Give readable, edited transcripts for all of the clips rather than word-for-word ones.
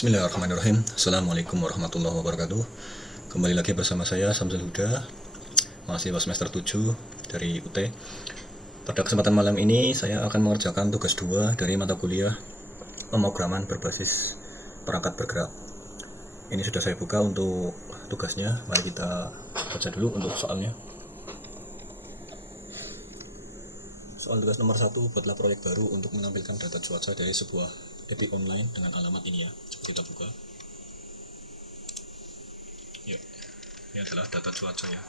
Bismillahirrahmanirrahim. Assalamualaikum warahmatullahi wabarakatuh. Kembali lagi bersama saya Samsul Huda, mahasiswa semester 7 dari UT. Pada kesempatan malam ini saya akan mengerjakan tugas 2 dari mata kuliah pemrograman berbasis perangkat bergerak. Ini sudah saya buka untuk tugasnya. Mari kita baca dulu untuk soalnya. Soal tugas nomor 1, buatlah proyek baru untuk menampilkan data cuaca dari sebuah API online dengan alamat ini ya. Coba kita buka. Ya, ini adalah data cuaca ya.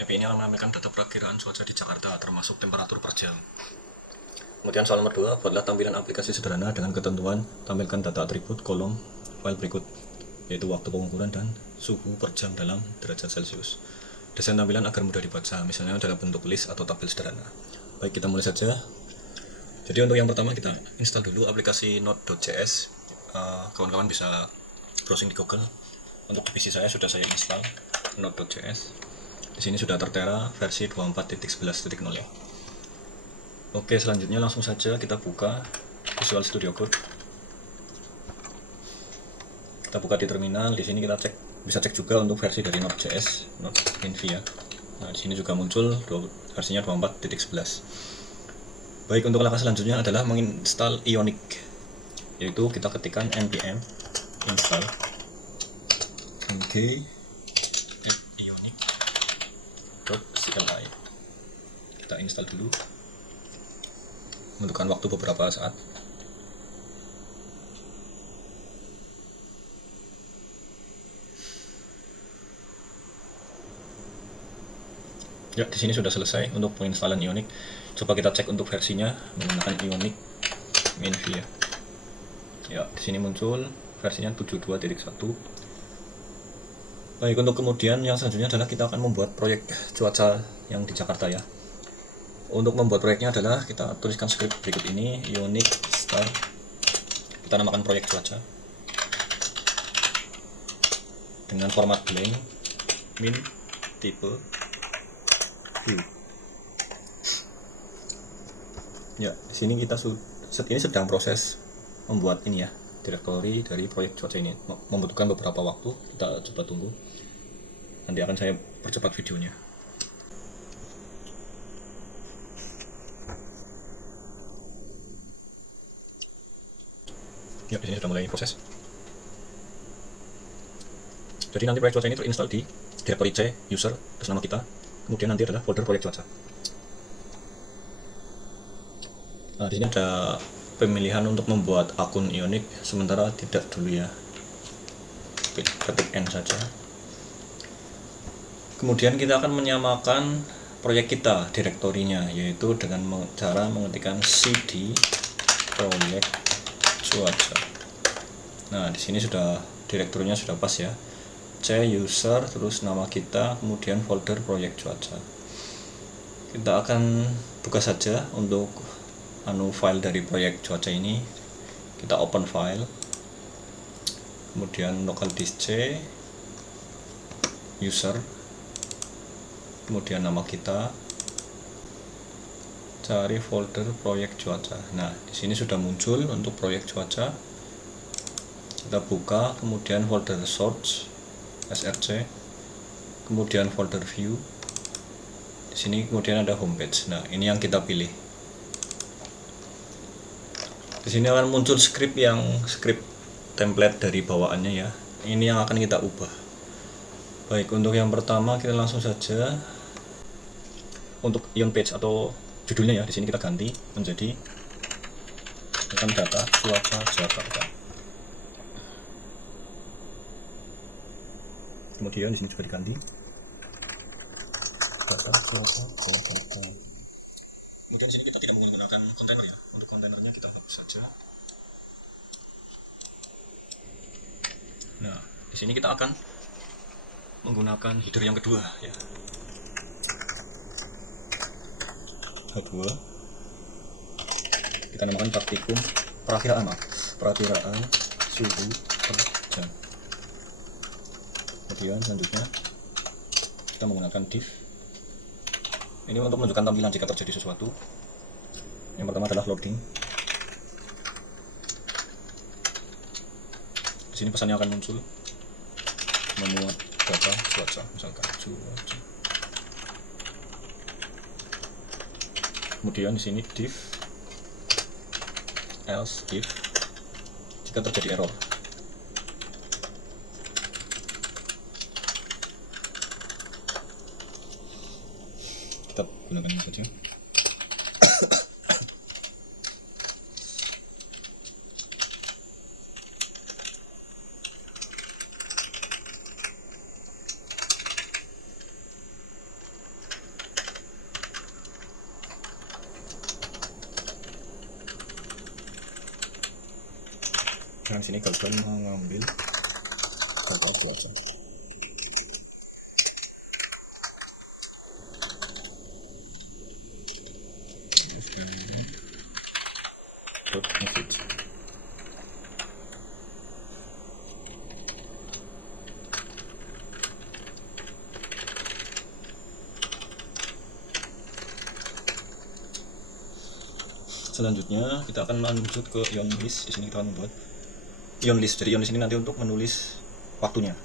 API ini akan menampilkan data perakiraan cuaca di Jakarta termasuk temperatur per jam. Kemudian soal nomor 2, buatlah tampilan aplikasi sederhana dengan ketentuan tampilkan data atribut kolom file berikut, yaitu waktu pengukuran dan suhu per jam dalam derajat Celcius. Desain tampilan agar mudah dibaca, misalnya dalam bentuk list atau tabel sederhana. Baik, kita mulai saja. Jadi untuk yang pertama kita install dulu aplikasi Node.js. Kawan-kawan bisa browsing di Google. Untuk di PC saya sudah saya install Node.js. Di sini sudah tertera versi 24.11.0 ya. Oke, selanjutnya langsung saja kita buka Visual Studio Code. Kita buka di terminal. Di sini kita bisa cek juga untuk versi dari Node.js, Node.env ya. Nah, di sini juga muncul versinya 24.11. Baik, untuk langkah selanjutnya adalah menginstal Ionic, yaitu kita ketikkan npm install ionic.cli. Kita install dulu, membutuhkan waktu beberapa saat. Ya, di sini sudah selesai untuk penginstalan Ionic. Coba kita cek untuk versinya menggunakan Ionic Minv ya. Ya, di sini muncul versinya 72.1. Baik, untuk kemudian yang selanjutnya adalah kita akan membuat proyek cuaca yang di Jakarta ya. Untuk membuat proyeknya adalah kita tuliskan script berikut ini, Ionic start. Kita namakan proyek cuaca dengan format blank, min, tipe, view. Ya, di sini kita sedang proses membuat ini ya, direktori dari proyek cuaca ini. Membutuhkan beberapa waktu, kita coba tunggu. Nanti akan saya percepat videonya. Ya, di sini sudah mulai proses. Jadi nanti proyek cuaca ini terinstall di direktori C, user, terus nama kita. Kemudian nanti adalah folder proyek cuaca. Nah, di sini ada pemilihan untuk membuat akun Ionic, sementara tidak dulu ya. Ketik N saja. Kemudian kita akan menyamakan proyek kita, direktorinya, yaitu dengan cara mengetikkan cd proyek cuaca. Nah, di sini sudah direktorinya sudah pas ya. C user, terus nama kita, kemudian folder proyek cuaca. Kita akan buka saja untuk file dari proyek cuaca ini. Kita open file, kemudian local disk C, user, kemudian nama kita, cari folder proyek cuaca. Nah, di sini sudah muncul untuk proyek cuaca. Kita buka, kemudian folder source src, kemudian folder view. Di sini kemudian ada homepage. Nah, ini yang kita pilih. Di sini akan muncul script template dari bawaannya ya. Ini yang akan kita ubah. Baik, untuk yang pertama kita langsung saja untuk ion page atau judulnya ya. Di sini kita ganti menjadi data cuaca Jakarta. Kemudian di sini juga diganti data cuaca Jakarta. Kemudian di sini kita tidak menggunakan kontainer ya. Untuk kontainernya kita hapus saja. Nah, di sini kita akan menggunakan header yang kedua ya. H2. Kita namakan praktikum perakiraan suhu per jam. Kemudian selanjutnya kita menggunakan div. Ini untuk menunjukkan tampilan jika terjadi sesuatu. Yang pertama adalah loading. Di sini pesannya akan muncul memuat data cuaca, misalkan cuaca. Kemudian di sini div else if jika terjadi error. Kita gunakan ini saja. Nah, di sini gagal mengambil data cuaca. Message. Selanjutnya kita akan lanjut ke ion list. Di sini kita akan membuat ion list. Jadi ion list ini nanti untuk menulis waktunya.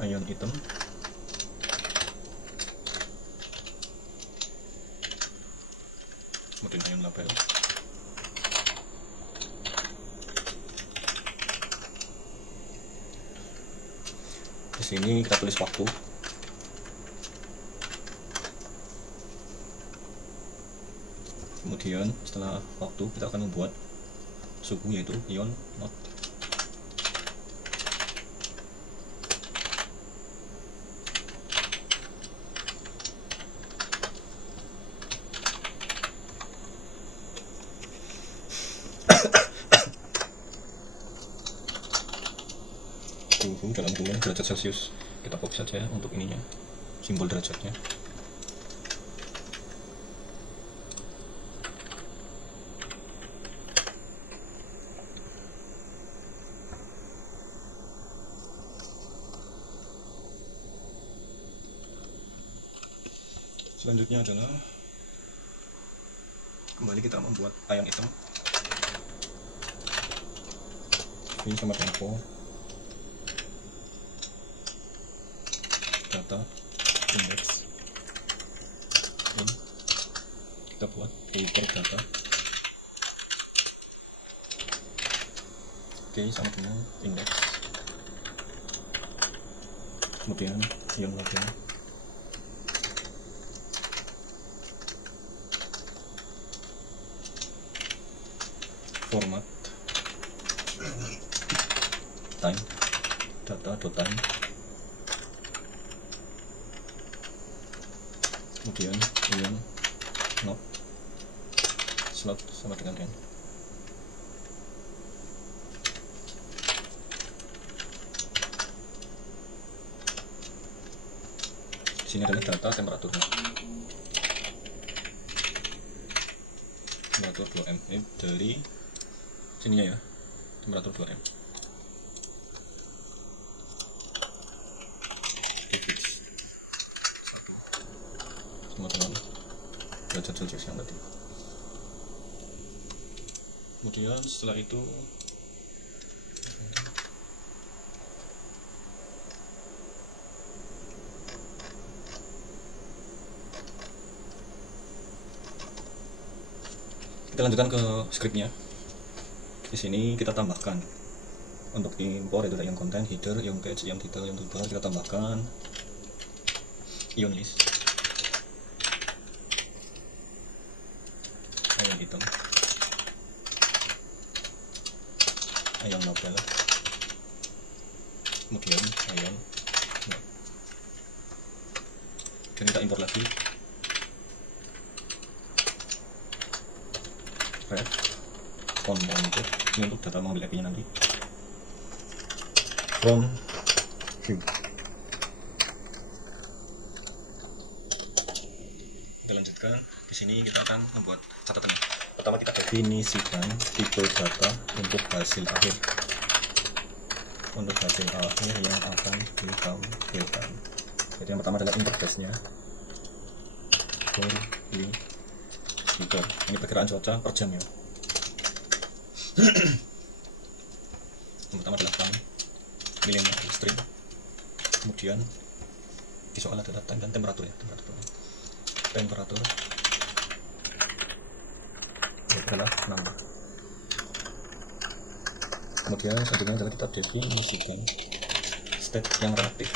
Ion item. Kemudian ion label. Di sini kita tulis waktu. Kemudian setelah waktu kita akan membuat suhu, yaitu ion not. Suhu dalam kurung derajat Celcius, kita copy saja untuk ininya, simbol derajatnya. Selanjutnya adalah kembali kita membuat ion item. Ini sama tempo data index. Ini kita buat import data. Oke, sama dengan index. Kemudian ion label. Format time data.time. Kemudian ion not slot sama dengan n. Di sini adalah data temperaturnya. Temperatur 2M dari sininya ya, temperatur 2M. Sama dengan derajat Celcius yang tadi. Kemudian setelah itu kita lanjutkan ke scriptnya. Di sini kita tambahkan untuk import itu ion content, header, ion page, ion title, ion toolbar. Kita tambahkan ion list, ion item, ion label, kemudian ion not. Dan kita import lagi red convoluted, ini untuk data mengambil IP nya nanti from view. Kita lanjutkan. Di sini kita akan membuat catatan. Pertama kita definisikan tipe data untuk hasil akhir. Untuk hasil akhir yang akan ditampilkan. Jadi yang pertama adalah interface-nya meter. Ini perkiraan cuaca per jam ya. Yang pertama adalah time, milenya string. Kemudian di soal ada time dan temperatur ya, temperatur adalah number. Kemudian selanjutnya adalah kita definisikan state yang relatif.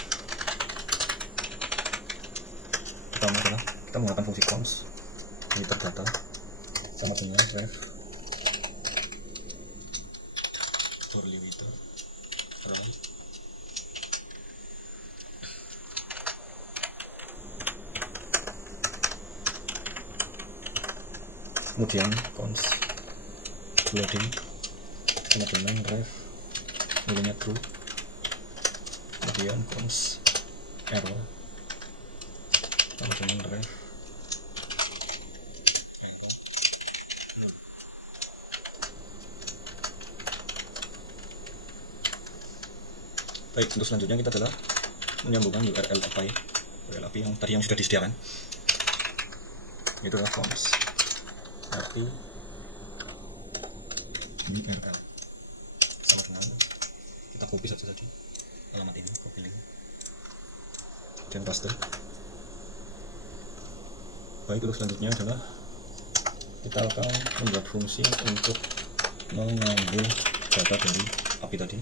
Pertama adalah kita menggunakan fungsi cons meter data sama dengan ref Hourly meter right. Kemudian cons loading sama dengan ref nilainya true. Kemudian cons error sama dengan ref error. Baik, untuk selanjutnya kita adalah menyambungkan URL API yang tadi yang sudah disediakan. Itu adalah cons arti URL sama dengan kita copy saja tadi alamat ini, copy link dan paste. Baik, untuk selanjutnya adalah kita akan membuat fungsi untuk mengambil data dari API tadi.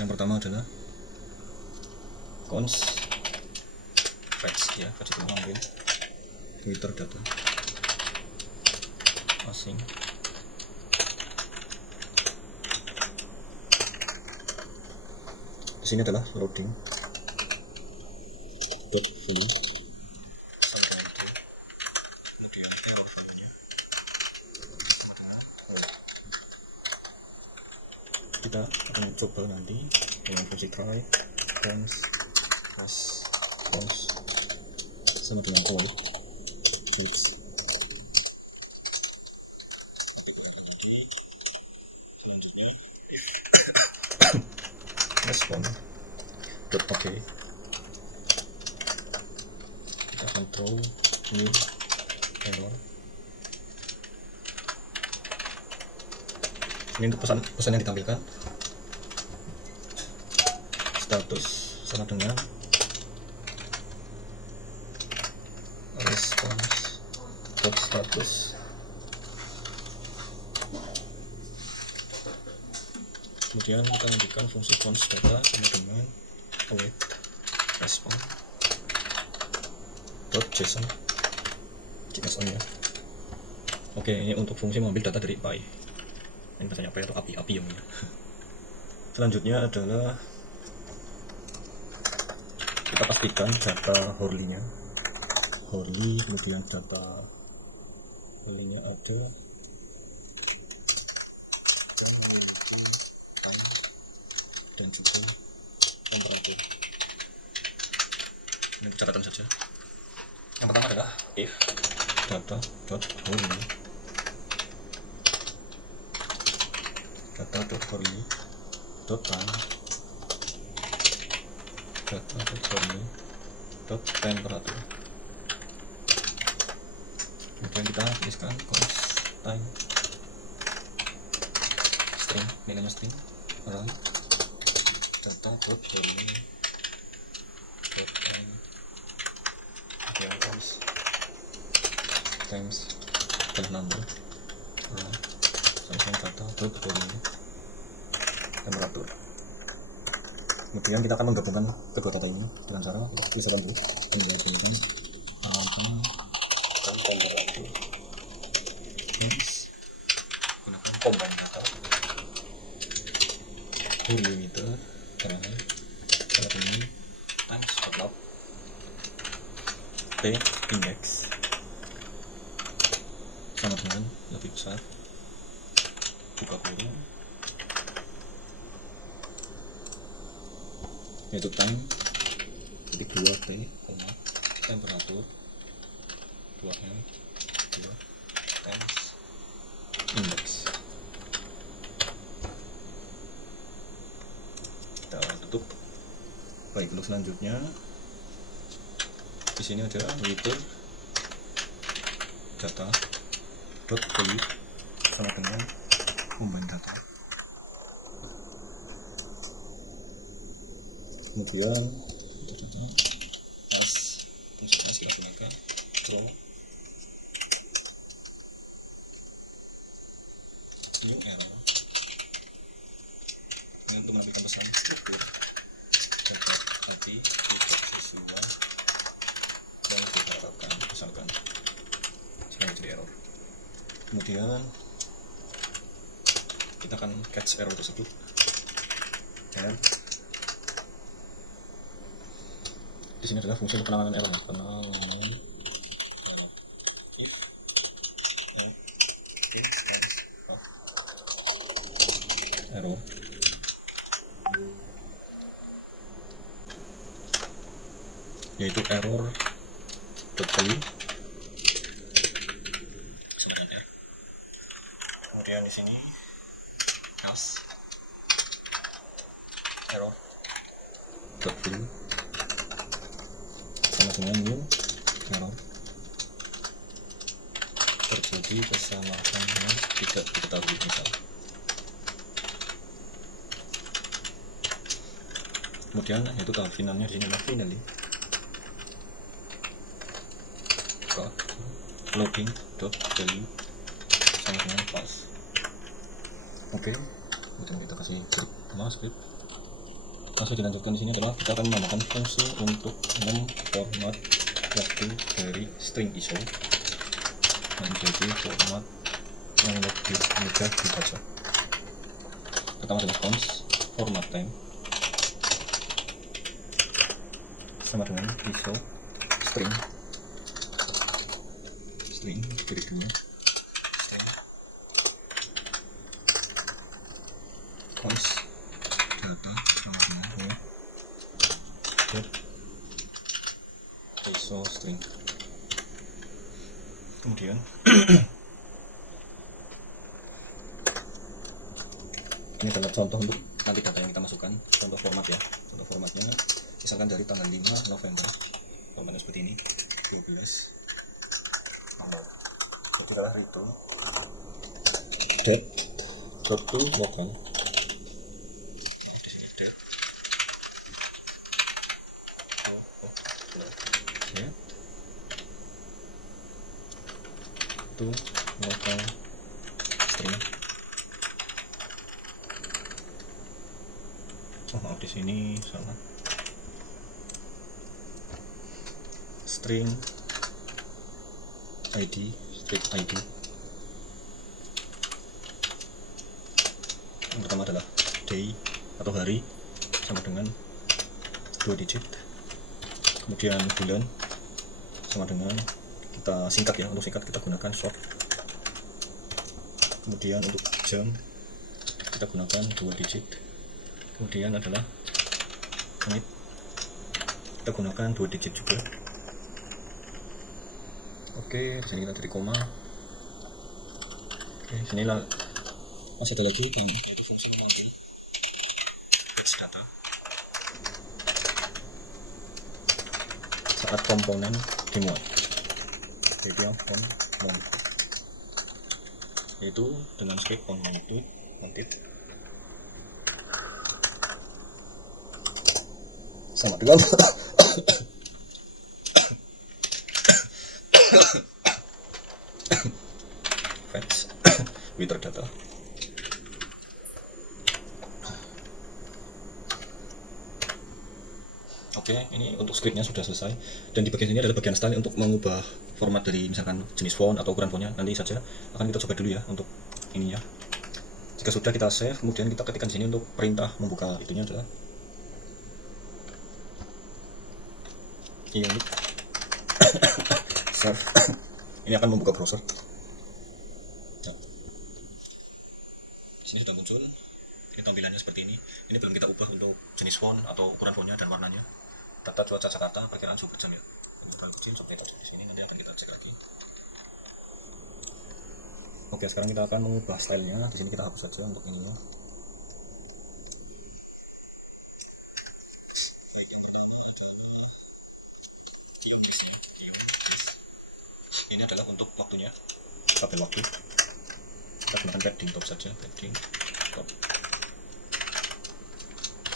Yang pertama adalah cons fetch ya, fetch itu mengambil Twitter data asing. Di sini adalah loading dot view kemudian error value-nya kita akan coba nanti dengan fungsi try cons sama dengan void fix. Selanjutnya respon dot okay. Kita akan throw new error. Ini untuk pesan yang ditampilkan. Status sama dengan response dot status. Kemudian kita lanjutkan fungsi cons data sama dengan await response dot json ya. Oke, ini untuk fungsi mengambil data dari API. Ini bahasanya apa atau API yang ini. Selanjutnya adalah kita pastikan data Hourly-nya. Hourly, kemudian data Hourly-nya ada dan juga temperatur. Ini catatan saja. Yang pertama adalah if data.Hourly data.Hourly .time data.Hourly .temperatur. Kemudian kita tuliskan cons time string, nilainya string right data.Hourly .time kemudian cons times dan number right sama data.Hourly temperatur. Kemudian kita akan menggabungkan kedua data ini dengan cara tuliskan dulu menggabungkan temperatur gunakan combine data Hourly meter sama ini times overlap t index sama dengan lebih besar buka kurung yaitu time titik 2 t temperatur 2m 2 times index. Kita tutup. Baik, untuk selanjutnya Di sini ada weather data dot value sama dengan combine data. Kemudian as kita gunakan draw new error untuk menampilkan pesan struktur data arti tidak sesuai yang kita harapkan, misalkan sehingga jadi error. Kemudian kita akan catch error tersebut dan di sini adalah fungsi untuk penanganan error. If error yaitu error value sama dengan R. Kemudian di sini else error value sama dengan new error terjadi kesalahan yang tidak diketahui misal. Kemudian yaitu tahap finalnya di sini adalah finally loading dot value sama dengan false. Oke, kemudian kita kasih klik script. Langsung dilanjutkan. Di sini adalah kita akan menambahkan fungsi untuk memformat waktu dari string ISO menjadi format yang lebih mudah dibaca. Pertama adalah cons format time sama dengan ISO string titik dua string cons data dot ISO string. Kemudian ini adalah contoh untuk nanti data yang kita masukkan, contoh format ya. Contoh formatnya misalkan dari tanggal 5 November, formatnya seperti ini 12. Jadi adalah return date drop to local. Di sini date to local string. Maaf di sini salah. String ID, string ID. Yang pertama adalah day atau hari sama dengan 2 digit. Kemudian bulan sama dengan, kita singkat ya, untuk singkat kita gunakan short. Kemudian untuk jam kita gunakan 2 digit. Kemudian adalah menit, kita gunakan 2 digit juga. Oke, di sini kita titik koma. Oke, di sini masih ada lagi yaitu fungsi mengambil batch data saat komponen dimuat, yaitu yang on mount, yaitu dengan script on mounted sama dengan fetch weather data. Oke, ini untuk scriptnya sudah selesai, dan di bagian ini adalah bagian style untuk mengubah format dari misalkan jenis font atau ukuran fontnya. Nanti saja akan kita coba dulu ya untuk ininya. Jika sudah, kita save, kemudian kita ketikkan sini untuk perintah membuka itunya adalah unit save. Ini akan membuka browser. Nah, sini sudah muncul. Ini tampilannya seperti ini. Ini belum kita ubah untuk jenis font atau ukuran fontnya dan warnanya. Data cuaca Jakarta perkiraan suhu per jam ya. Terlalu kecil seperti tadi. Di sini nanti akan kita cek lagi. Oke, sekarang kita akan mengubah stylenya. Di sini kita hapus saja untuk ini. Yang pertama adalah geometri. tabel waktu. Kita gunakan padding top saja, padding top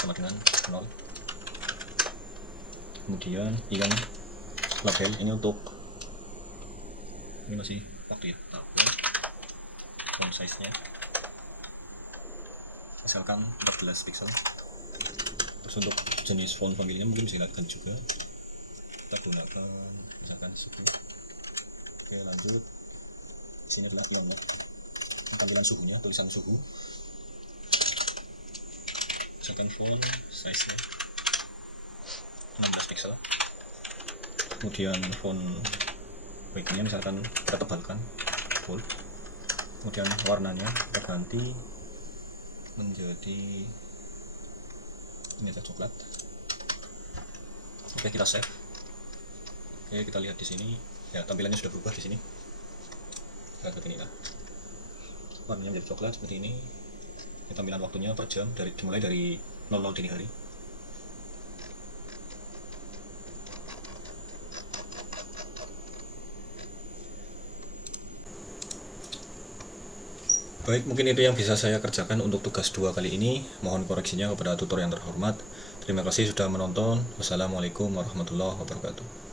sama dengan 0. Kemudian yang label ini untuk ini masih waktu ya, tabel font size nya misalkan 14 pixel. Terus untuk jenis font family-nya mungkin bisa dilihat juga, kita gunakan misalkan seperti. Oke, lanjut. Sini adalah ionnya, tampilan suhunya, tulisan suhu, misalkan font size nya 16 pixel. Kemudian font weight-nya misalkan kita tebalkan full. Kemudian warnanya kita ganti menjadi ini aja, coklat. Oke, kita save. Oke, kita lihat di sini ya, tampilannya sudah berubah di sini. Seperti ini lah, warnanya menjadi coklat seperti ini. Ini tampilan waktunya per jam, dimulai dari 00 dini hari. Baik, mungkin itu yang bisa saya kerjakan untuk tugas 2 kali ini. Mohon koreksinya kepada tutor yang terhormat. Terima kasih sudah menonton. Wassalamualaikum warahmatullahi wabarakatuh.